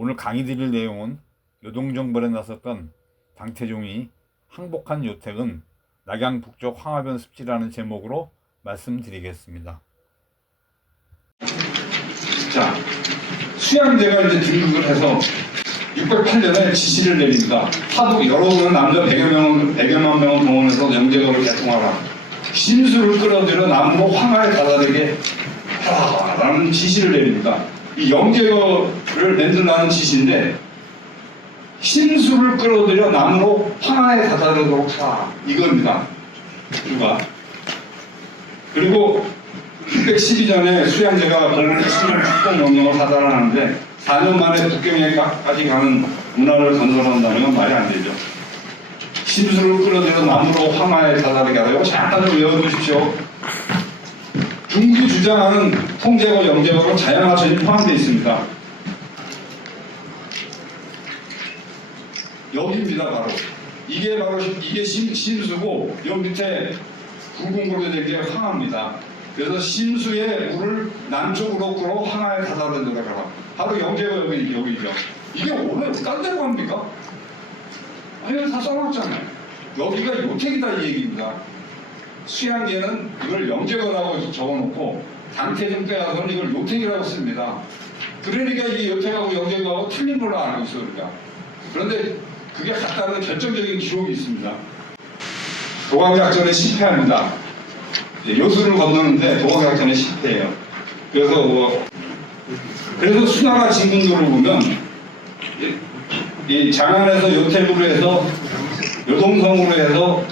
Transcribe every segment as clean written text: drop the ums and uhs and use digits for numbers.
오늘 강의 드릴 내용은 요동정벌에 나섰던 당태종이 항복한 요택은 낙양 북쪽 황하변 습지라는 제목으로 말씀드리겠습니다. 자, 수양제가 이제 등극을 해서 608년에 지시를 내립니다. 하도 여러 남자 100여만 명을 동원해서 영제거를 개통하라. 신수를 끌어들여 남으로 황하에 다다르게 하라라는 지시를 내립니다. 이 영제거를 만들라는 지시인데 신수를 끌어들여 남으로 황하에 다다르도록 하라 이겁니다. 누가? 그리고 612년에 수양제가 공을 신을 축동 명령을 하달하는데 4년 만에 북경에까지 가는 문화를 건설한다는 건 말이 안 되죠. 신수를 끌어들여 남으로 황하에 다다르게 하라. 이거 잠깐 좀 외워두십시오. 중국이 주장하는 통제고 영제고는 자양하천이 포함되어 있습니다. 여기입니다. 바로 이게 신수고 여기 밑에 굵은 된 게 황하입니다. 그래서 신수의 물을 남쪽으로 끌어 황하에 다다르도록 하라. 바로 영제가 여기죠. 이게 오늘 딴 데로 갑니까? 아니 다 써놨잖아요. 여기가 요택이다 이 얘기입니다. 수양계는 이걸 영제거라고 적어놓고 당태종 빼앗아서는 이걸 요택이라고 씁니다. 그러니까 이게 요택하고 영제거하고 틀린 걸로 알고 있어 우리가. 그런데 그게 같다는 결정적인 기록이 있습니다. 도광작전에 실패합니다. 요수를 건너는데 도광작전에 실패해요. 그래서 수나라 진군도를 보면 이 장안에서 요택으로 해서 요동성으로 해서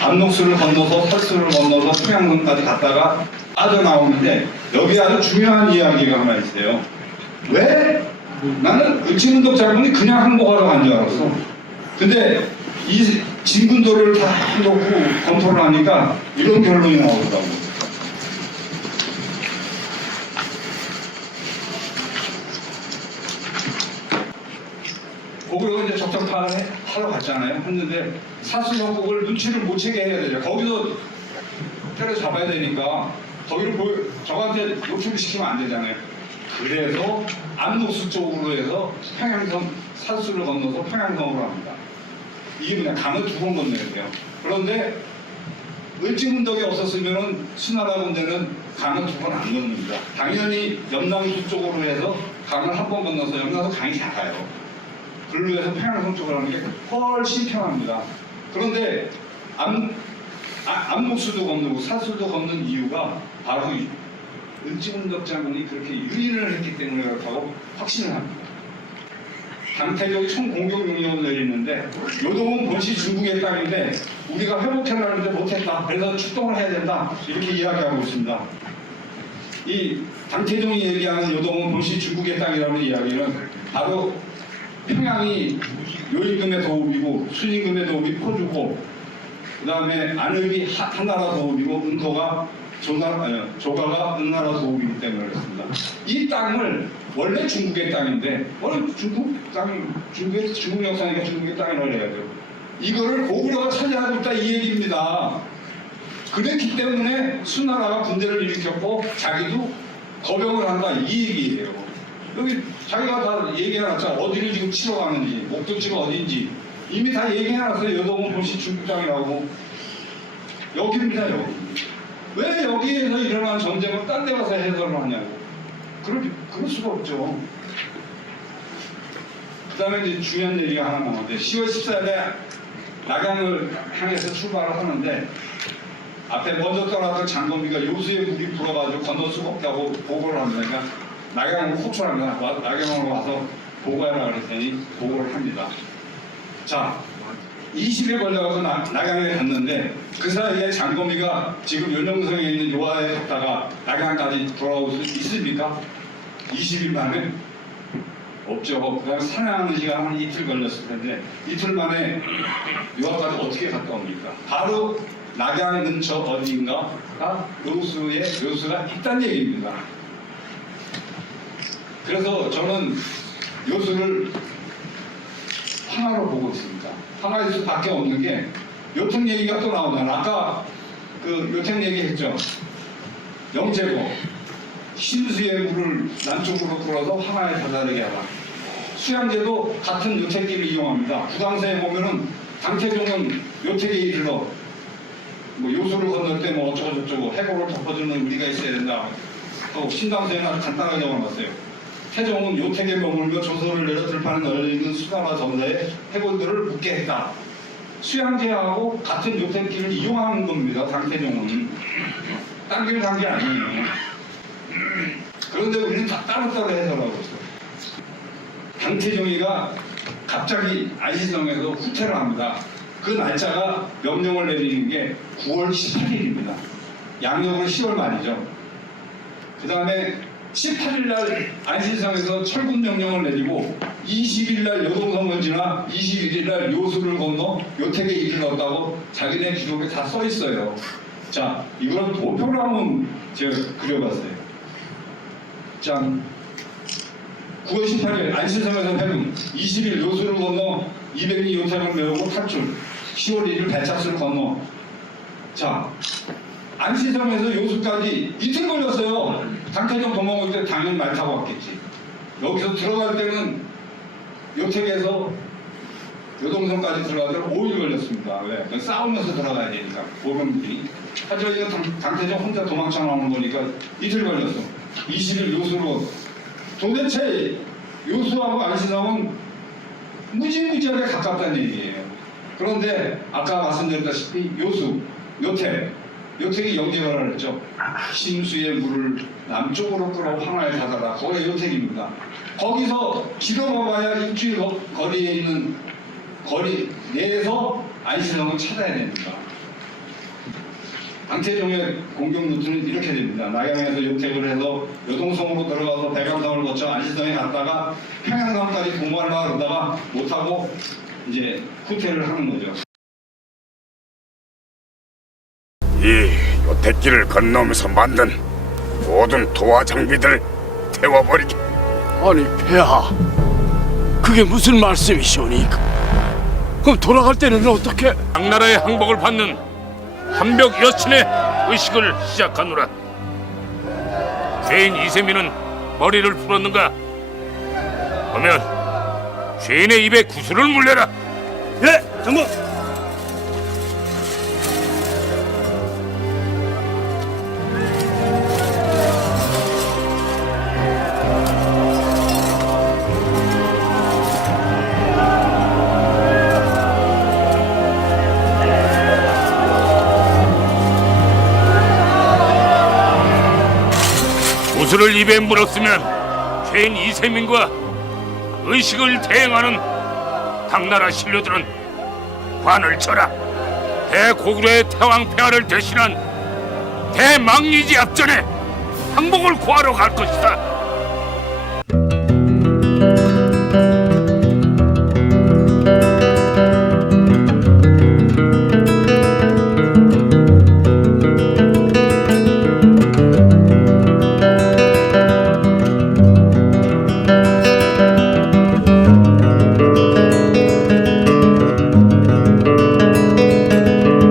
압록수를 건너서 설수를 건너서 평양성까지 갔다가 빠져나오는데 여기 아주 중요한 이야기가 하나 있어요. 왜? 나는 을지문덕 장군이 그냥 항복하러 간 줄 알았어. 근데 이 진군도를 다 놓고 검토를 하니까 이런 결론이 나오더라고. 거기로 이제 적정파를 하러 갔잖아요. 했는데 사수정국을 눈치를 못 채게 해야 되죠. 거기서 때려잡아야 되니까 거기를 저한테 노출을 시키면 안 되잖아요. 그래서 압록수 쪽으로 해서 평양성 사수를 건너서 평양성으로 합니다. 이게 그냥 강을 두 번 건너야 돼요. 그런데 을지문덕이 없었으면 수나라 군대는 강을 두 번 안 건넙니다. 당연히 염남수 쪽으로 해서 강을 한 번 건너서 염남수 강이 작아요. 글로 해서 평양성 쪽으로 하는 게 훨씬 편합니다. 그런데 압록수도 건너고 사수도 건넌 이유가 바로 을지문덕 장군이 그렇게 유인을 했기 때문에 그렇다고 확신을 합니다. 당태종이 총공격 명령을 내리는데 요동은 본시 중국의 땅인데 우리가 회복해라는데 못했다. 그래서 출동을 해야 된다. 이렇게 이야기하고 있습니다. 이 당태종이 얘기하는 요동은 본시 중국의 땅이라는 이야기는 바로 평양이 요임금의 도읍이고 순임금의 도읍이 포주고 그 다음에 안읍이 한나라 도읍이고 은도가 조가가 은나라 도읍이기 때문에 그렇습니다. 이 땅을 원래 중국의 땅인데 원래 중국 역사니까 중국의 땅이라고 해야죠. 이거를 고구려가 차지하고 있다 이 얘기입니다. 그랬기 때문에 수나라가 군대를 일으켰고 자기도 거병을 한다 이 얘기예요. 여기 자기가 다 얘기해놨잖아. 어디를 지금 치러 가는지 목적지가 어딘지 이미 다 얘기해놨어요. 여동은 본시 중국 땅이라고. 여기입니다. 여기. 왜 여기에서 일어난 전쟁을 딴 데 가서 해설을 하냐고. 그럴 수가 없죠. 그 다음에 이제 중요한 얘기가 하나 나오는데 10월 14일에 낙양을 향해서 출발을 하는데 앞에 먼저 떠나던 장검비가 요수의 물이 불어가지고 건널 수가 없다고 보고를 합니다. 그러니까 낙양으로 호출합니다. 낙양으로 와서 보고해라 그랬더니 보고를 합니다. 자, 20일 걸려가서 낙양에 갔는데 그 사이에 장검이가 지금 연령성에 있는 요하에 갔다가 낙양까지 돌아올 수 있습니까? 20일 만에? 없죠. 그 다음에 사냥하는 시간 한 이틀 걸렸을 텐데 이틀 만에 요하까지 어떻게 갔다 옵니까? 바로 낙양 근처 어디인가가 요수가 있다는 얘기입니다. 그래서 저는 요수를 황하로 보고 있습니다. 황하일 수밖에 없는 게 요택 얘기가 또 나오잖아요. 아까 그 요택 얘기했죠. 영제고 신수의 물을 남쪽으로 끌어서 황하에 다다르게 하라. 수양제도 같은 요택기를 이용합니다. 구당서에 보면은 당태종은 요택에 이르러 뭐 요수를 건널 때 뭐 어쩌고 저쩌고 해골을 덮어주는 우리가 있어야 된다. 또 신당서에는 간단하게 적어놨어요. 태종은 요택에 머물며 조서를 내려 들판에 널리는 수다나 점사에 해골들을 묻게 했다. 수양제하고 같은 요택기를 이용하는 겁니다. 당태종은 딴 길 간 게 아니에요. 그런데 우리는 다 따로따로 해석하고 있어요. 당태종이가 갑자기 안시성에서 후퇴를 합니다. 그 날짜가 명령을 내리는 게 9월 18일입니다. 양력으로 10월 말이죠. 그 다음에 18일 날 안시성에서 철군 명령을 내리고 20일 날 여동성을 지나 21일 날 요수를 건너 요택에 이르렀다고 자기네 기록에 다 써 있어요. 자, 이거는 도표로 한번 제가 그려봤어요. 짠. 9월 18일 안시성에서 해군, 20일 요수를 건너 200리 요택을 메우고 탈출, 10월 1일 배착수를 건너. 자, 안시성에서 요수까지 이틀 걸렸어요. 당태종 도망올 때 당연히 말 타고 왔겠지. 여기서 들어갈 때는 요택에서 요동성까지 들어가도록 5일 걸렸습니다. 왜? 싸우면서 들어가야 되니까 보병들이. 하지만 이거 당태종 혼자 도망쳐 나오는 거니까 이틀 걸렸어. 20일 요수로. 도대체 요수하고 안시성은 무지무지하게 가깝다는 얘기예요. 그런데 아까 말씀드렸다시피 요수, 요택이 영제가라 그랬죠. 심수의 물을 남쪽으로 끌어 황하에 다다라. 거기가 요택입니다. 거기서 길어봐야 일주일 거리에 있는 거리 내에서 안시성을 찾아야 됩니다. 당태종의 공격 루트는 이렇게 됩니다. 낙양에서 요택을 해서 요동성으로 들어가서 백암성을 거쳐 안시성에 갔다가 평양성까지 공부하려고 그러다가 못하고 이제 후퇴를 하는 거죠. 이 요택길을 건너면서 만든 모든 도화 장비들 태워버리게. 아니 폐하, 그게 무슨 말씀이시오니까? 그럼 돌아갈 때는 어떻게? 당나라의 항복을 받는 한벽 여친의 의식을 시작하노라. 죄인 이세민은 머리를 풀었는가? 그러면 죄인의 입에 구슬을 물려라. 예, 장군. 구슬을 입에 물었으면 죄인 이세민과 의식을 대행하는 당나라 신료들은 관을 쳐라. 대고구려의 태왕폐하를 대신한 대망리지 앞전에 항복을 구하러 갈 것이다.